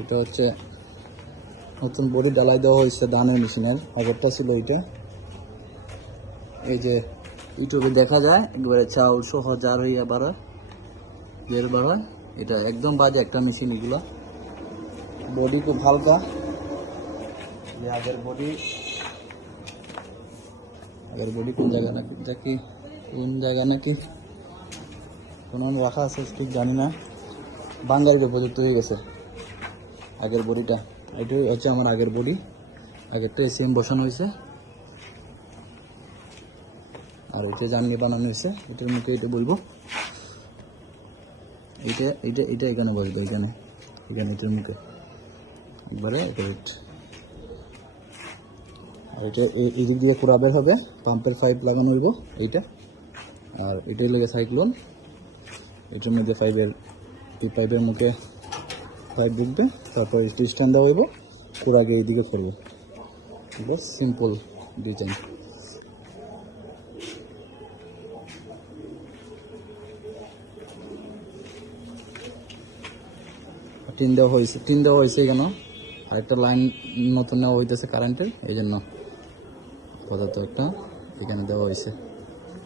এটা হচ্ছে নতুন বডি ডালাই দেওয়া হয়েছে ধানের মেশিনের, আগরটা ছিল এটা। এই যে ইউটিউবে দেখা যায় একবারে চাউল সহ জার হইয়া বাড়ায়, বের বাড়ায়। এটা একদম বাজে একটা মেশিন এগুলা। বডি খুব হালকা, আগের বডি কোন জায়গা নাকি দেখি, কোন জায়গা নাকি কোন রাখা আছে ঠিক জানি না। বাঙ্গারির উপযুক্ত হয়ে গেছে আগের বডিটা। এটাই হচ্ছে আমার আগের বডি, আগেরটা এসিএম বসানো হয়েছে। আর এটা জাননি বানানো হয়েছে, এটার মুখে এটা বলবো, এইটা এইটা এটা এখানে বসবো, এখানে এখানে এটার মুখে একবারে রেট। আর এটা এই দিক দিয়ে পুরা বের হবে, পাম্পের পাইপ লাগানো হইব এইটা। আর এটাই লেগে সাইক্লোন, এটার মধ্যে এই পাইপের মুখে পাইপ ঢুকবে, তারপর স্ট্যান্ড দেওয়া হইব, পুরো আগে এইদিকে করবো। বাস সিম্পল ডিজাইন। টিন দেওয়া হয়েছে এখানে। আরেকটা লাইন নতুন নেওয়া হইতেছে কারেন্টের, এই জন্য আপাতত একটা এখানে দেওয়া হয়েছে।